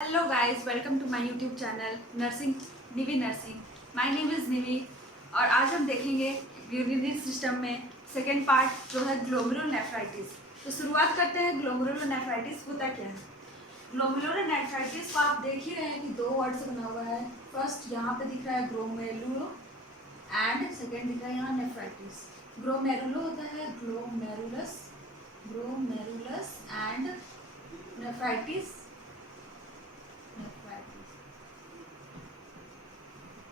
Hello guys, welcome to my YouTube channel nursing Nivi nursing. My name is Nivi और आज हम देखेंगे यूरिनरी सिस्टम में सेकेंड पार्ट जो है ग्लोमेरुलोनेफ्राइटिस। तो शुरुआत करते हैं। ग्लोमेरुलोनेफ्राइटिस होता क्या है? ग्लोमेरुलोनेफ्राइटिस को आप देख ही रहे हैं कि दो वर्ड से बना हुआ है। फर्स्ट यहाँ पे दिख रहा है ग्लोमेरुलो एंड सेकेंड दिख रहा है यहाँ नेफ्राइटिस। ग्लोमेरुलो होता है ग्लोमेरुलस एंड नेफ्राइटिस।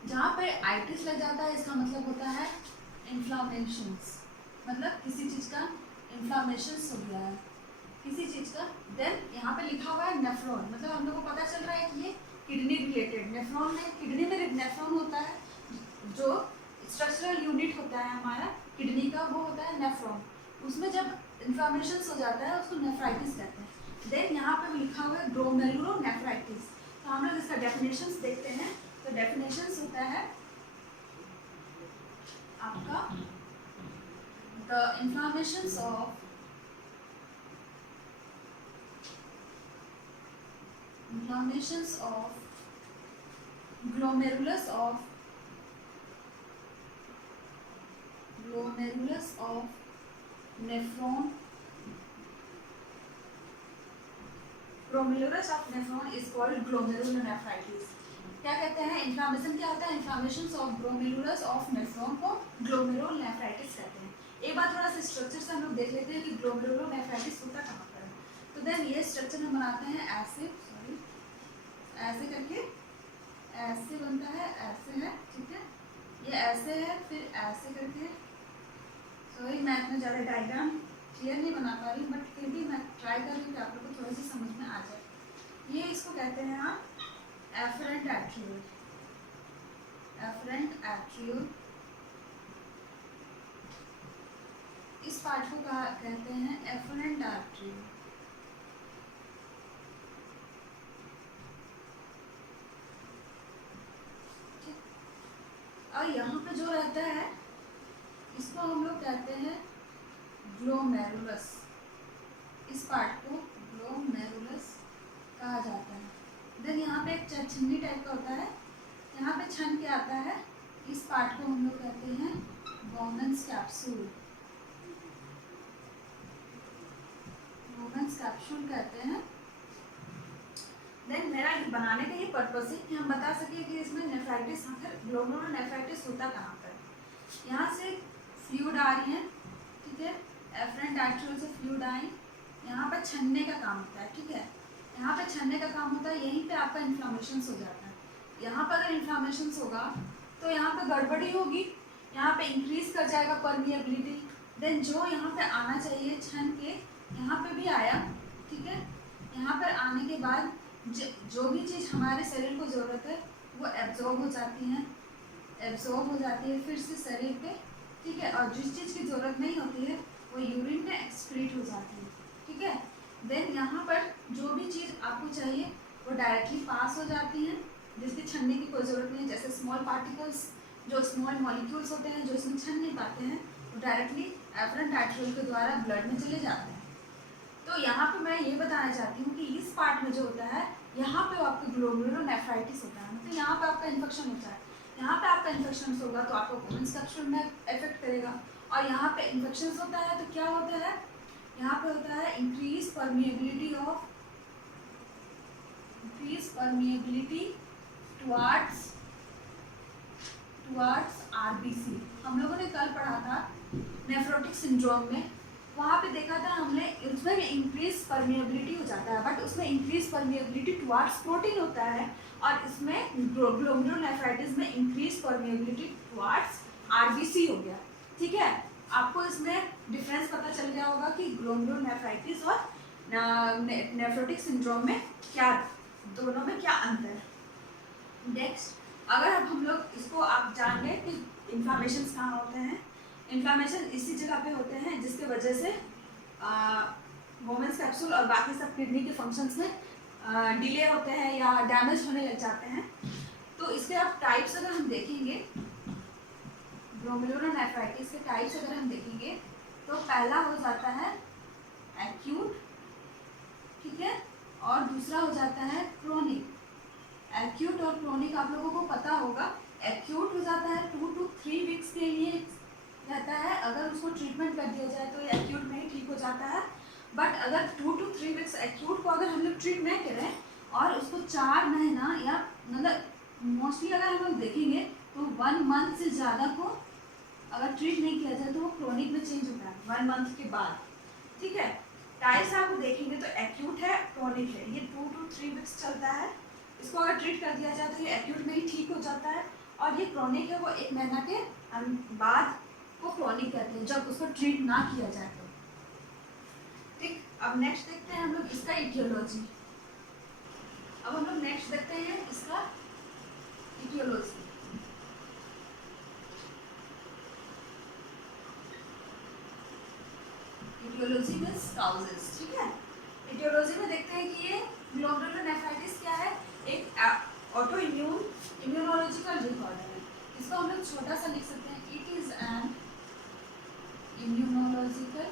जहाँ पे आइटिस लग जाता है इसका मतलब होता है इन्फ्लामेशंस, मतलब किसी चीज़ का इन्फ्लामेशंस हो गया है किसी चीज़ का। देन यहाँ पे लिखा हुआ है नेफ्रॉन, मतलब हम लोग को पता चल रहा है कि ये किडनी रिलेटेड। नेफ्रॉन में किडनी में नेफ्रॉन होता है, जो स्ट्रक्चरल यूनिट होता है हमारा किडनी का, वो होता है नेफ्रॉन। उसमें जब इन्फ्लामेशंस हो जाता है उसको नेफ्राइटिस कहते हैं। देन यहाँ पे लिखा हुआ है ग्लोमेरुलोनेफ्राइटिस। तो हम लोग इसका डेफिनेशंस देखते हैं। तो डेफिनेशंस होता है आपका the inflammations of glomerulus of nephron. Glomerulus of nephron is called glomerulonephritis. क्या कहते हैं? इन्फ्लामेशन क्या होता है? Inflammation of glomerulus of nephron को ग्लोमेरुलोनेफ्राइटिस कहते हैं। एक बार थोड़ा सा स्ट्रक्चर से हम लोग देख लेते हैं कि ग्लोमेरुलोनेफ्राइटिस होता कहाँ पर है। तो देन ये स्ट्रक्चर हम बनाते हैं ऐसे करके, ऐसे बनता है, ऐसे है, ठीक है, ये ऐसे है, फिर ऐसे करके। सॉरी मैं इतना ज़्यादा डायग्राम क्लियर नहीं बना पा रही, बट फिर भी मैं ट्राई कर रही हूँ कि आप लोग को थोड़ी सी समझ में आ जाए। ये इसको कहते हैं आप एफरेंट एट्रियोल। इस पार्ट को कहते हैं एफरेंट एट्रियोल। और यहाँ पे जो रहता है इसको हम लोग कहते हैं ग्लोमेरुलस। इस पार्ट को ग्लोमेरुलस कहा जाता है। देन यहाँ पे एक छन्नी टाइप का होता है, यहाँ पे छन के आता है। इस पार्ट को हम लोग कहते हैं बोमेंस कैप्सूल। बोमेंस कैप्सूल कहते हैं। देन मेरा बनाने का ये पर्पस है कि हम बता सके कि इसमें नेफ्राइटिस, आखिर ग्लोमेरुलोनेफ्राइटिस होता कहाँ पर। यहाँ से फ्लूइड आ रही है, ठीक है, एफरेंट एट्रियोल से फ्लूइड आई, यहाँ पर छन्ने का काम होता है, ठीक है, यहाँ पे छन्ने का काम होता है। यहीं पे आपका इन्फ्लामेशंस हो जाता है। यहाँ पर अगर इन्फ्लामेशंस होगा तो यहाँ पे गड़बड़ी होगी, यहाँ पे इंक्रीज कर जाएगा परमिएबिलिटी। देन जो यहाँ पे आना चाहिए छन के, यहाँ पे भी आया, ठीक है। यहाँ पर आने के बाद जो भी चीज़ हमारे शरीर को ज़रूरत है वो एब्जॉर्ब हो जाती है फिर से शरीर पे, ठीक है। और जिस चीज़ की ज़रूरत नहीं होती है वो यूरिन में एक्सक्रीट हो जाती है, ठीक है। देन यहाँ पर जो भी चीज़ आपको चाहिए वो डायरेक्टली पास हो जाती हैं, जिसकी छनने की कोई ज़रूरत नहीं है। जैसे स्मॉल पार्टिकल्स, जो स्मॉल मॉलिक्यूल्स होते हैं जो इसमें छन नहीं पाते हैं, वो डायरेक्टली एफरेंट एट्रियोल के द्वारा ब्लड में चले जाते हैं। तो यहाँ पे मैं ये बताना चाहती हूँ कि इस पार्ट में जो होता है यहाँ पे आपको ग्लोमेरुलोनेफ्राइटिस होता है, मतलब यहाँ पे आपका इन्फेक्शन होता है। यहाँ पे आपका इन्फेक्शन होगा तो आपको बोमेंस कैप्सूल में इफेक्ट करेगा। और यहाँ पे इन्फेक्शन होता है तो क्या होता है, यहाँ पे होता है इंक्रीज परमिएबिलिटी टुवार्ड्स आरबीसी। हम लोगों ने कल पढ़ा था नेफ्रोटिक सिंड्रोम में, वहाँ पे देखा था हमने, उसमें भी इंक्रीज परमिएबिलिटी हो जाता है, बट उसमें इंक्रीज परमिएबिलिटी टुवार्ड्स प्रोटीन होता है, और इसमें ग्लोमेरुलोनेफ्राइटिस में इंक्रीज परमिएबिलिटी टुवार्ड्स आरबीसी हो गया, ठीक है। आपको इसमें डिफरेंस पता चल गया होगा कि ग्लोमेरुलोनेफ्राइटिस और नेफ्रोटिक सिंड्रोम में क्या, दोनों में क्या अंतर है। नेक्स्ट, अगर अब हम लोग इसको आप जान गए कि इन्फ्लामेशन कहाँ होते हैं। इन्फ्लामेशन इसी जगह पे होते हैं जिसके वजह से बोमेंस कैप्सूल और बाकी सब किडनी के फंक्शंस में डिले होते हैं या डैमेज होने लग जाते हैं। तो इसके अब टाइप्स अगर हम देखेंगे, ग्लोमेरुलोनेफ्राइटिस के टाइप्स अगर हम देखेंगे तो पहला हो जाता है एक्यूट, ठीक है, और दूसरा हो जाता है क्रोनिक। एक्यूट और क्रोनिक आप लोगों को पता होगा। एक्यूट हो जाता है 2 to 3 वीक्स के लिए रहता है, अगर उसको ट्रीटमेंट कर दिया जाए तो ये एक्यूट में ही ठीक हो जाता है। बट अगर 2 to 3 वीक्स एक्यूट को अगर हम लोग ट्रीट नहीं करें और उसको 4 महीना या मतलब मोस्टली अगर हम लोग देखेंगे तो 1 मंथ से ज़्यादा को अगर ट्रीट नहीं किया जाए तो वो क्रोनिक में चेंज होता है 1 मंथ के बाद। ठीक है, टाइप्स आप देखेंगे तो एक्यूट है, क्रोनिक है, ये 2 to 3 वीक्स चलता है। इसको अगर ट्रीट कर दिया जाए तो ये एक्यूट में ही ठीक हो जाता है, और ये क्रोनिक है वो 1 महीना के बाद को क्रोनिक कहते हैं जब उसको ट्रीट ना किया जाए तो। ठीक, अब नेक्स्ट देखते हैं हम लोग इसका इटियोलॉजी। अब हम लोग नेक्स्ट देखते हैं इसका इटियोलॉजी। Etiology means causes. ठीक है, इटियोलॉजी में देखते हैं कि ये ग्लोमेरुलोनेफ्राइटिस क्या है, एक ऑटो इम्यूनोलॉजिकल डिसऑर्डर है। इसको हम लोग छोटा सा लिख सकते हैं, it is an immunological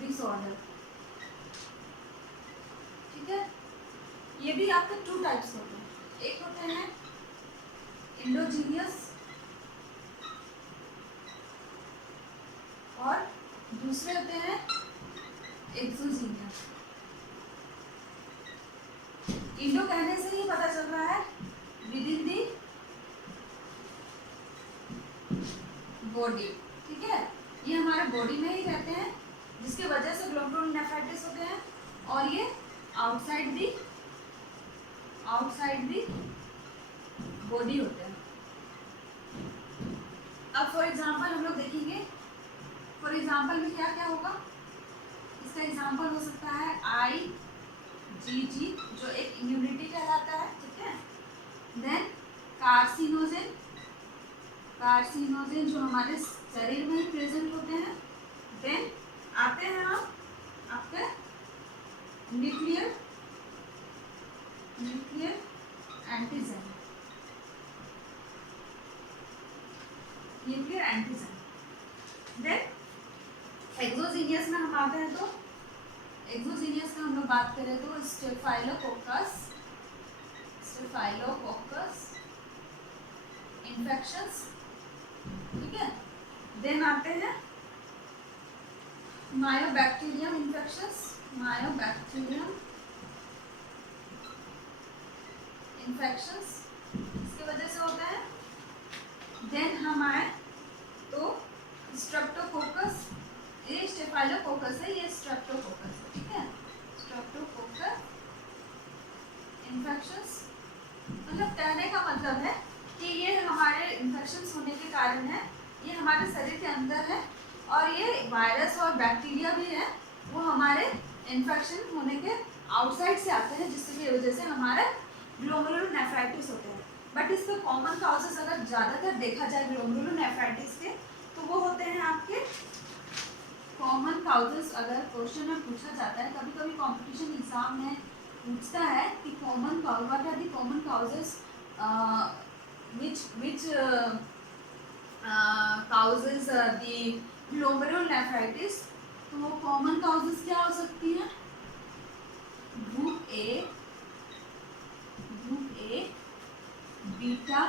disorder. ठीक है, ये भी आपके 2 टाइप्स होते हैं, एक होते हैं एंडोजीनियस और दूसरे होते हैं एक्सोजीनियस। इंडो कहने से ही पता चल रहा है विद इन दी बॉडी। ठीक है, ये हमारे बॉडी में ही रहते हैं जिसकी वजह से ग्लोमेरुलोनेफ्राइटिस होते हैं, और ये आउटसाइड दी बॉडी होते हैं। अब फॉर एग्जांपल हम लोग देखेंगे, फॉर एग्जांपल में क्या क्या होगा। इसका एग्जांपल हो सकता है IgG जो एक इम्यूनिटी कहलाता है। ठीक है, देन कार्सिनोजेन जो हमारे शरीर में ही प्रेजेंट होते हैं। देन आते हैं हम आपके न्यूक्लियर एंटीजन। देन एक्सोजीनियस में हम आते हैं, तो एक्सोजीनियस में हम लोग बात करें तो स्टेफाइलोकोकस इन्फेक्शंस। ठीक है, देन आते हैं मायोबैक्टीरियम इन्फेक्शंस, इसकी वजह से होता है। देन हम आए तो स्ट्रेप्टोकोकस, ये स्टेफाइलोकोकस है, ये स्ट्रेप्टोकोकस है। ठीक है, स्ट्रेप्टोकोकस इन्फेक्शंस, मतलब कहने का मतलब है कि ये हमारे इन्फेक्शंस होने के कारण है, ये हमारे शरीर के अंदर है, और ये वायरस और बैक्टीरिया भी है वो हमारे इन्फेक्शन होने के आउटसाइड से आते हैं, जिसकी वजह से हमारे ग्लोमेरुलोनेफ्राइटिस होते हैं। बट इसके कॉमन काउजेस अगर ज़्यादातर देखा जाए ग्लोमेरुलोनेफ्राइटिस के, तो वो होते हैं आपके कॉमन काउजेस। अगर क्वेश्चन में पूछा जाता है, कभी कभी कंपटीशन एग्जाम में पूछता है कि common what are the common causes which causes the glomerulonephritis, तो वो कॉमन काउजेस क्या हो सकती हैं? Group A beta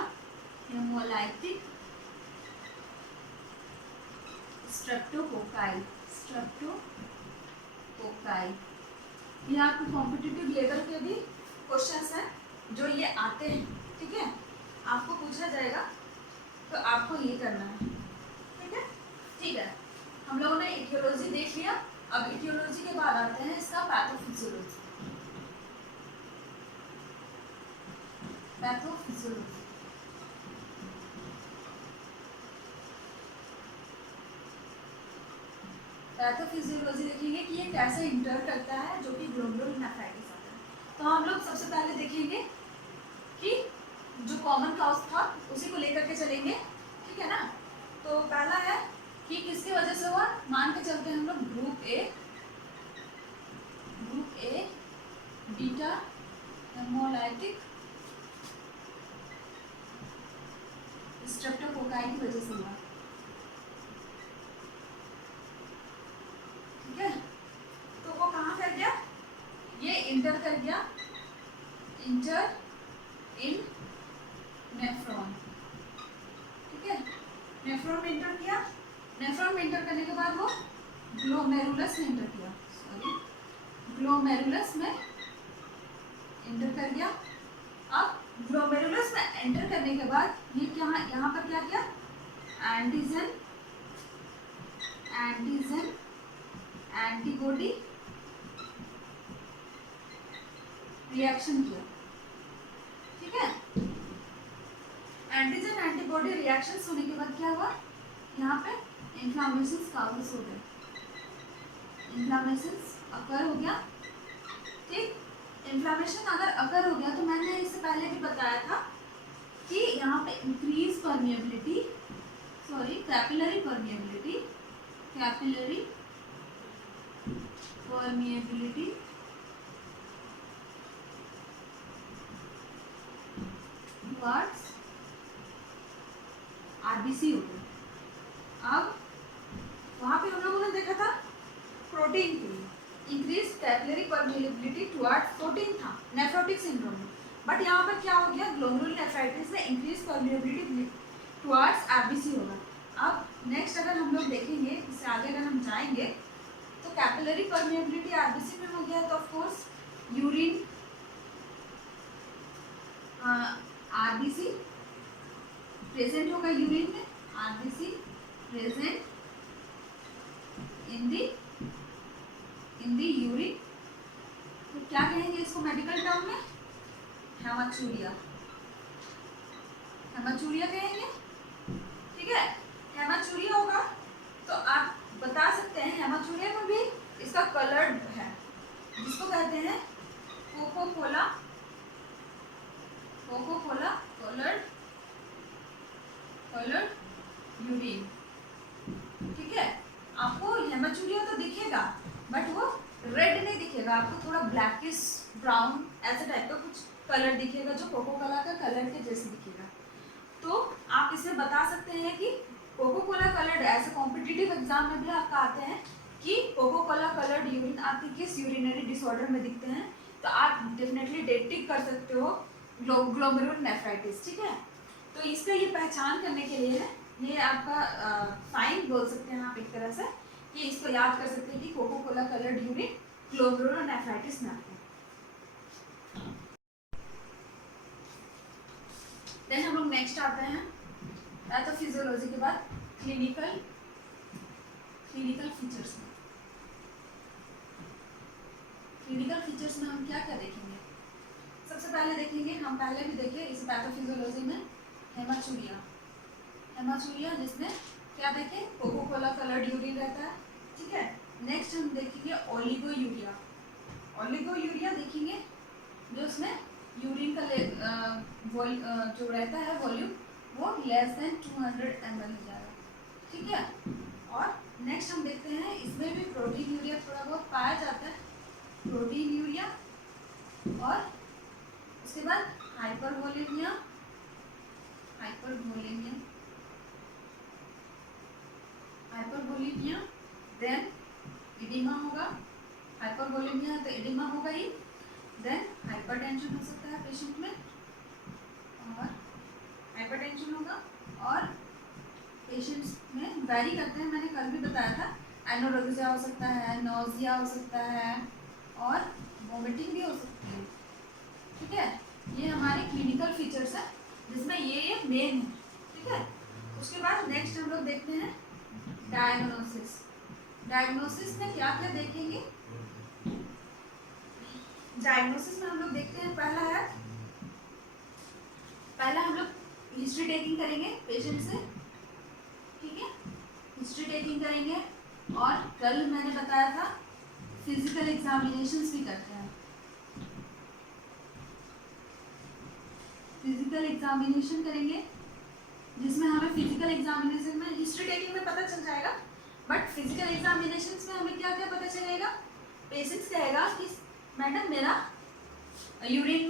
haemolytic streptococci. ये आपके कॉम्पिटिटिव लेवल के भी क्वेश्चंस हैं जो ये आते हैं। ठीक है, आपको पूछा जाएगा तो आपको ये करना है। ठीक है, हम लोगों ने इटियोलॉजी देख लिया। अब इटियोलॉजी के बाद आते हैं इसका पैथोफिजियोलॉजी। पैथोफिजियोलॉजी देखेंगे कि ये कैसे इंटर करता है जो कि ग्लोमेरुलोनेफ्राइटिस आता है। तो हम लोग सबसे पहले देखेंगे कि जो कॉमन काउज था उसी को लेकर के चलेंगे। ठीक है ना, तो पहला है कि किसकी वजह से हुआ, मान के चलते हैं हम लोग group A beta haemolytic streptococci की वजह से हुआ। इंटर कर गया, इंटर इन नेफ्रॉन, ठीक है। नेफ्रॉन में इंटर किया, नेफ्रॉन में इंटर करने के बाद वो ग्लोमेरुलस में इंटर किया, सॉरी ग्लोमेरुलस में इंटर कर गया। अब ग्लोमेरुलस में एंटर करने के बाद ये क्या, यहाँ पर क्या किया, एंटीजन एंटीबॉडी रिएक्शन किया, ठीक है। एंटीजन एंटीबॉडी रिएक्शंस होने के बाद क्या हुआ, यहाँ पे इन्फ्लामेशंस काउंट्स हो गए, इन्फ्लामेशंस अकर हो गया, ठीक। इन्फ्लामेशन अगर अकर हो गया तो मैंने इससे पहले भी बताया था कि यहाँ पे increase permeability, sorry capillary permeability towards RBC हो गया। अब वहाँ पे हम लोगों ने देखा था प्रोटीन के लिए increase capillary permeability towards protein था नेफ्रोटिक सिंड्रोम में, बट यहाँ पर क्या हो गया, ग्लोमेरुलर नेफ्राइटिस में इंक्रीज परमिएबिलिटी टुवर्ड्स आरबीसी होगा। अब नेक्स्ट अगर हम लोग देखेंगे, इससे आगे अगर हम जाएंगे तो कैपिलरी परमिएबिलिटी आरबीसी में हो गया तो of course urine RBC present होगा यूरिन में, RBC present in the urine, तो क्या कहेंगे इसको मेडिकल टर्म में, हेमाचूरिया कहेंगे, ठीक है। हेमाचूरिया होगा तो आप बता सकते हैं हेमाचूरिया में भी इसका कलर्ड है, जिसको कहते हैं कोको कोला कलर्ड यूरिन, ठीक है। आपको हेमाचूरिया तो दिखेगा बट वो रेड नहीं दिखेगा, आपको थोड़ा ब्लैकिश ब्राउन ऐसे टाइप का कुछ कलर दिखेगा जो कोको कोला का कलर के जैसे दिखेगा। तो आप इसे बता सकते हैं कि कोको कोला कलर्ड, ऐसे कॉम्पिटिटिव एग्जाम में भी आपका आते हैं कि कोको कोला कलर्ड यूरिन आपके किस यूरिनरी डिसऑर्डर में दिखते हैं, तो आप डेफिनेटली डिटेक्ट कर सकते हो ग्लोमेरुलर नेफ्राइटिस, ठीक है। तो इसका ये पहचान करने के लिए है, ये आपका फाइन बोल सकते हैं आप एक तरह से, कि इसको याद कर सकते हैं कि Coca Cola coloured urine glomerular nephritis में आते हैं। देन हम लोग नेक्स्ट आते हैं पैथोफिजियोलॉजी के बाद क्लिनिकल फीचर्स में। क्लिनिकल फीचर्स में हम क्या क्या देखेंगे, सबसे पहले देखेंगे, हम पहले भी देखे इस पैथोफिजियोलॉजी में हेमाचूरिया जिसमें क्या देखे, कोको कोला कलर्ड यूरिन रहता है, ठीक है। नेक्स्ट हम देखेंगे ओलिगोयूरिया देखेंगे, जो उसमें यूरिन का जो रहता है वॉल्यूम वो लेस देन 200 ml हो जाएगा, ठीक है। और नेक्स्ट हम देखते हैं, इसमें भी प्रोटीन यूरिया थोड़ा बहुत पाया जाता है, प्रोटीन यूरिया, और उसके बाद हाइपरवोलेमिया, देन इडिमा होगा, हाइपरवोलेमिया तो इडिमा होगा ही, देन हाइपरटेंशन हो सकता है पेशेंट में, और हाइपरटेंशन होगा, और पेशेंट्स में वैरी करते हैं, मैंने कल भी बताया था, एनोरेक्सिया हो सकता है, नोजिया हो सकता है, और वोमिटिंग भी हो सकती है, ठीक है। ये हमारे क्लिनिकल फीचर्स है जिसमें ये मेन है, ठीक है। उसके बाद नेक्स्ट हम लोग देखते हैं डायग्नोसिस में क्या क्या देखेंगे। डायग्नोसिस में हम लोग देखते हैं, पहला हम लोग हिस्ट्री टेकिंग करेंगे पेशेंट से, ठीक है, हिस्ट्री टेकिंग करेंगे, और कल मैंने बताया था फिजिकल एग्जामिनेशंस भी करते हैं, फिजिकल एग्जामिनेशन करेंगे, जिसमें हमें फिजिकल एग्जामिनेशन में हिस्ट्री टेकिंग में पता चल जाएगा, बट फिजिकल एग्जामिनेशंस में हमें क्या क्या पता चलेगा, पेशेंट्स कहेगा कि मैडम मेरा यूरिन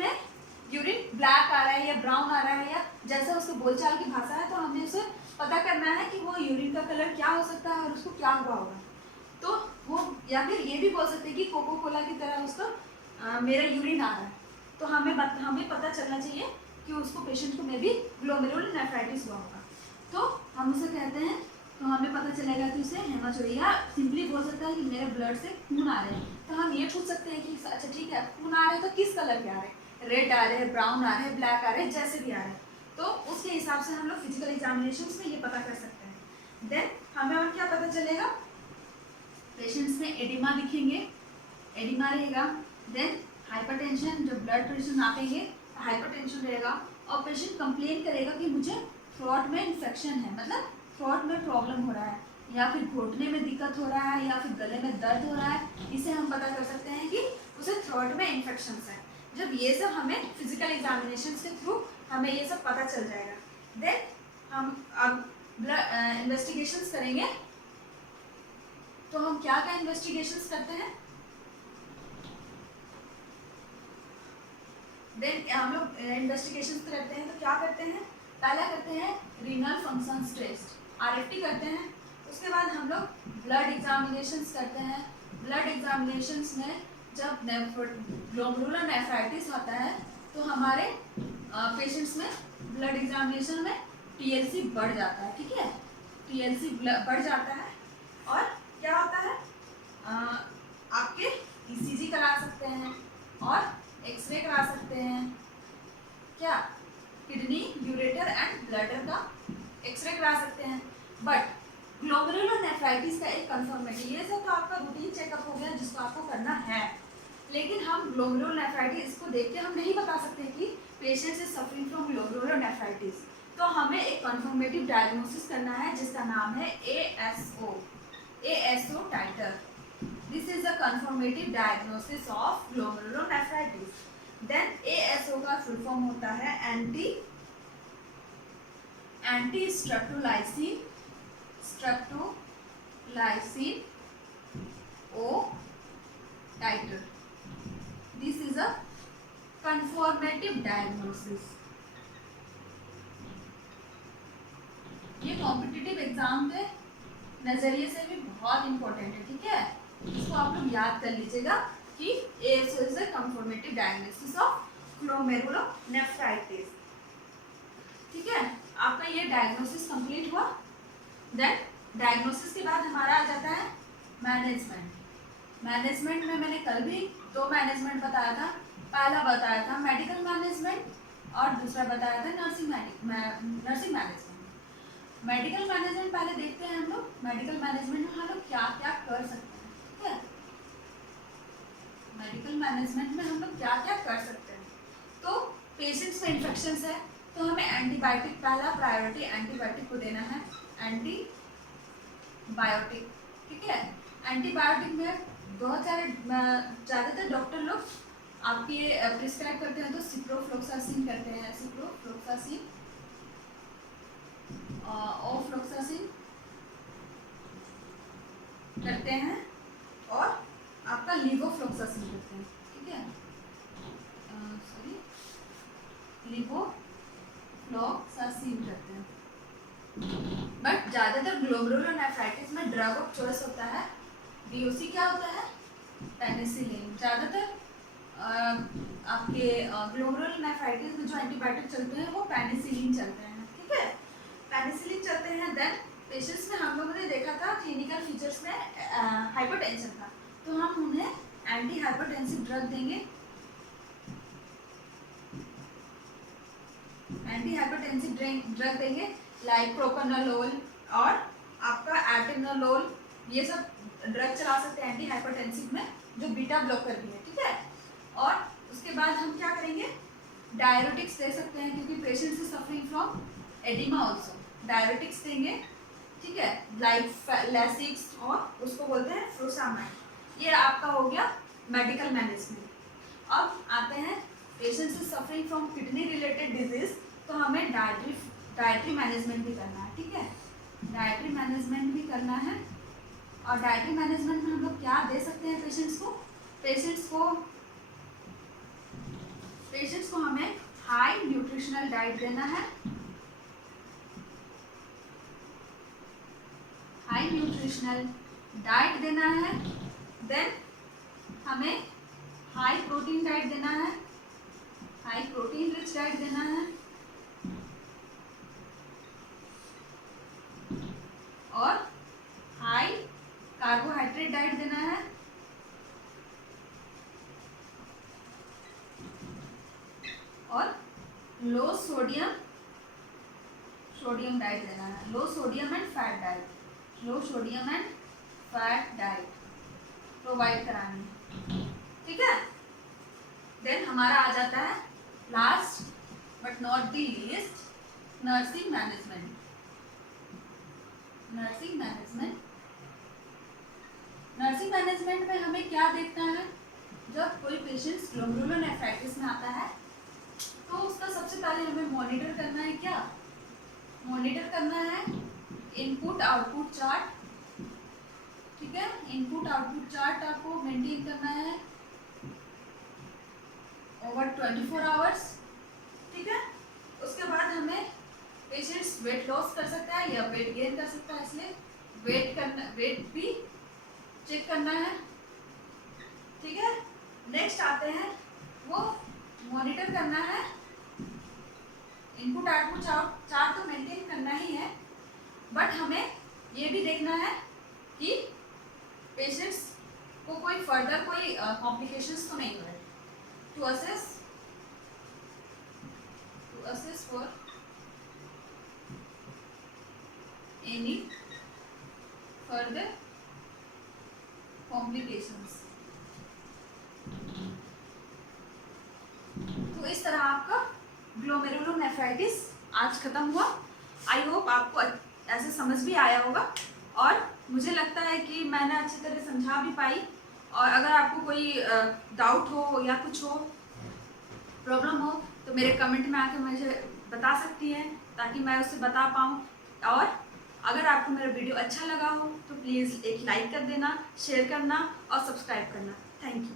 ब्लैक आ रहा है या ब्राउन आ रहा है, या जैसा उसके बोलचाल की भाषा है, तो हमें उसे पता करना है कि वो यूरिन का कलर क्या हो सकता है और उसको क्या हुआ होगा। तो वो, या फिर ये भी बोल सकते हैं कि कोको कोला की तरह उसका मेरा यूरिन आ रहा है, तो हमें पता चलना चाहिए कि उसको पेशेंट को मे भी ग्लोमेरुलर नेफ्राइटिस हुआ होगा। तो हम उसे कहते हैं, तो हमें पता चलेगा कि उसे हेमाचोरिया, सिंपली बोल सकता है कि मेरे ब्लड से खून आ रहे हैं। तो हम ये पूछ सकते हैं कि अच्छा ठीक है, खून आ रहे हैं तो किस कलर के आ रहे हैं, रेड आ रहे हैं, ब्राउन आ रहे हैं, ब्लैक आ रहे हैं, जैसे भी आ रहे हैं, तो उसके हिसाब से हम लोग फिजिकल एग्जामिनेशन में ये पता कर सकते हैं। देन हमें और क्या पता चलेगा, पेशेंट्स में एडिमा दिखेंगे, एडिमा रहेगा। देन हाइपरटेंशन, जब ब्लड प्रेशर नापेंगे हाइपरटेंशन रहेगा, और पेशेंट कंप्लेन करेगा कि मुझे थ्रोट में इन्फेक्शन है, मतलब थ्रोट में प्रॉब्लम हो रहा है, या फिर घुटने में दिक्कत हो रहा है, या फिर गले में दर्द हो रहा है। इसे हम पता कर सकते हैं कि उसे थ्रोट में इन्फेक्शन है। जब ये सब हमें फिजिकल एग्जामिनेशन के थ्रू हमें ये सब पता चल जाएगा। देन हम अब इन्वेस्टिगेशंस करेंगे। तो हम क्या क्या इन्वेस्टिगेशंस करते हैं, देन हम लोग इन्वेस्टिगेशन करते हैं तो क्या करते हैं, पहला करते हैं रीनल फंक्शंस टेस्ट, आरएफटी करते हैं। उसके बाद हम लोग ब्लड एग्जामिनेशंस करते हैं। ब्लड एग्जामिनेशंस में जब ग्लोमेरुलर नेफ्राइटिस होता है तो हमारे पेशेंट्स में ब्लड एग्जामिनेशन में टीएलसी बढ़ जाता है, ठीक है, टीएलसी बढ़ जाता है। और क्या होता है, आपके ईसीजी करा सकते हैं और एक्सरे करा सकते हैं, क्या किडनी, यूरेटर एंड ब्लैडर का एक्सरे करा सकते हैं। बट ग्लोमेरुलर नेफ्राइटिस का एक कंफर्मेटिव, ये सब तो आपका रूटीन चेकअप हो गया जिसको आपको करना है, लेकिन हम ग्लोमेरुलर नेफ्राइटिस को देख के हम नहीं बता सकते कि patient is suffering from glomerular nephritis. तो हमें एक कंफर्मेटिव डायग्नोसिस करना है जिसका नाम है ASO टाइटर। This is a confirmative diagnosis of glomerulonephritis. Then ASO का फुल फॉर्म होता है anti streptolysin O टाइटर। This is a confirmative diagnosis. ये कॉम्पिटिटिव एग्जाम के नजरिए से भी बहुत इंपॉर्टेंट है, ठीक है, इसको आप लोग याद कर लीजिएगा कि ASO is a confirmative diagnosis of glomerulonephritis, ठीक है। आपका ये डायग्नोसिस कंप्लीट हुआ। देन डायग्नोसिस के बाद हमारा आ जाता है मैनेजमेंट। मैनेजमेंट में मैंने कल भी दो मैनेजमेंट बताया था, पहला बताया था मेडिकल मैनेजमेंट और दूसरा बताया था नर्सिंग मैनेजमेंट। मेडिकल मैनेजमेंट पहले देखते हैं हम लोग, मेडिकल मैनेजमेंट में हम लोग क्या क्या कर सकते हैं, ठीक है, मेडिकल मैनेजमेंट में हम लोग क्या क्या कर सकते हैं। तो पेशेंट्स में इन्फेक्शन है तो हमें एंटीबायोटिक, पहला प्रायोरिटी एंटीबायोटिक को देना है, एंटीबायोटिक, ठीक है। एंटीबायोटिक में बहुत सारे ज़्यादातर डॉक्टर लोग आपके प्रिस्क्राइब करते हैं तो सिप्रोफ्लोक्सासिन करते हैं, सिप्रोफ्लोक्सासिन, ओफ्लोक्सासिन करते हैं और आपका लीवोफ्लोक्सासिन करते हैं, ठीक है, सॉरी लीवोफ्लोक्सासिन करते हैं। बट ज़्यादातर ग्लोमेरुलर नेफ्राइटिस में ड्रग ऑफ चॉइस होता है DOC, क्या होता है, पेनिसिलिन। ज़्यादातर आपके ग्लोमेरुलर नेफ्राइटिस में जो एंटीबायोटिक चलते हैं वो पेनिसिलिन चलते हैं, ठीक है, पेनिसिलिन चलते हैं। देन पेशेंट्स में हम लोगों ने देखा था क्लिनिकल फीचर्स में हाइपरटेंशन था, तो हम उन्हें एंटी हाइपरटेंसिव ड्रग देंगे, एंटी हाइपरटेंसिव ड्रग देंगे लाइक प्रोपानोलोल और आपका एटेनोलोल, ये सब ड्रग चला सकते हैं एंटी हाइपरटेंसिव में जो बीटा ब्लॉकर भी है, ठीक है। और उसके बाद हम क्या करेंगे, डायरेटिक्स दे सकते हैं क्योंकि patients is suffering from oedema also, diuretics देंगे, ठीक है, लाइक लैसिक्स और उसको बोलते हैं फ्रूसामाइड। ये आपका हो गया मेडिकल मैनेजमेंट। अब आते हैं patients is suffering from kidney related disease, तो हमें डाइटरी मैनेजमेंट भी करना है, ठीक है, डाइटरी मैनेजमेंट भी करना है। और डाइटरी मैनेजमेंट में हम लोग क्या दे सकते हैं पेशेंट्स को हमें हाई न्यूट्रिशनल डाइट देना है, हाई न्यूट्रिशनल डाइट देना है। देन हमें हाई प्रोटीन डाइट देना है और लो सोडियम डाइट देना है, low sodium and fat diet, low sodium and fat diet provide करानी है, ठीक है। देन हमारा आ जाता है last but not the least nursing management. Nursing management में हमें क्या देखना है, जब कोई पेशेंट ग्लोमेरुलोनेफ्राइटिस में आता है तो उसका सबसे पहले हमें मॉनिटर करना है, क्या मॉनिटर करना है इनपुट आउटपुट चार्ट, ठीक है। इनपुट आउटपुट चार्ट आपको मेंटेन करना है ओवर 24 आवर्स, ठीक है। उसके बाद हमें पेशेंट्स वेट लॉस कर सकता है या वेट गेन कर सकता है, इसलिए वेट भी चेक करना है, ठीक है। नेक्स्ट आते हैं, वो मॉनिटर करना है इनपुट आउटपुट चार्ट तो मेंटेन करना ही है, बट हमें ये भी देखना है कि पेशेंट्स को कोई फर्दर कोई कॉम्प्लिकेशंस तो नहीं हो रहे, to assess for any further complications. तो इस तरह आपका ग्लोमेरुलोनेफ्राइटिस आज खत्म हुआ। आई होप आपको ऐसे समझ भी आया होगा और मुझे लगता है कि मैंने अच्छी तरह समझा भी पाई। और अगर आपको कोई डाउट हो या कुछ हो, प्रॉब्लम हो, तो मेरे कमेंट में आकर मुझे बता सकती हैं ताकि मैं उससे बता पाऊँ। और अगर आपको मेरा वीडियो अच्छा लगा हो तो प्लीज़ एक लाइक कर देना, शेयर करना और सब्सक्राइब करना। Thank you.